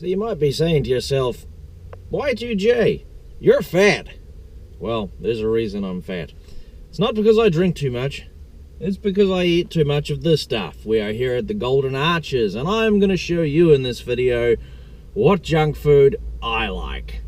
So you might be saying to yourself, Y2J, you're fat. Well, there's a reason I'm fat. It's not because I drink too much. It's because I eat too much of this stuff. We are here at the Golden Arches, and I'm going to show you in this video what junk food I like.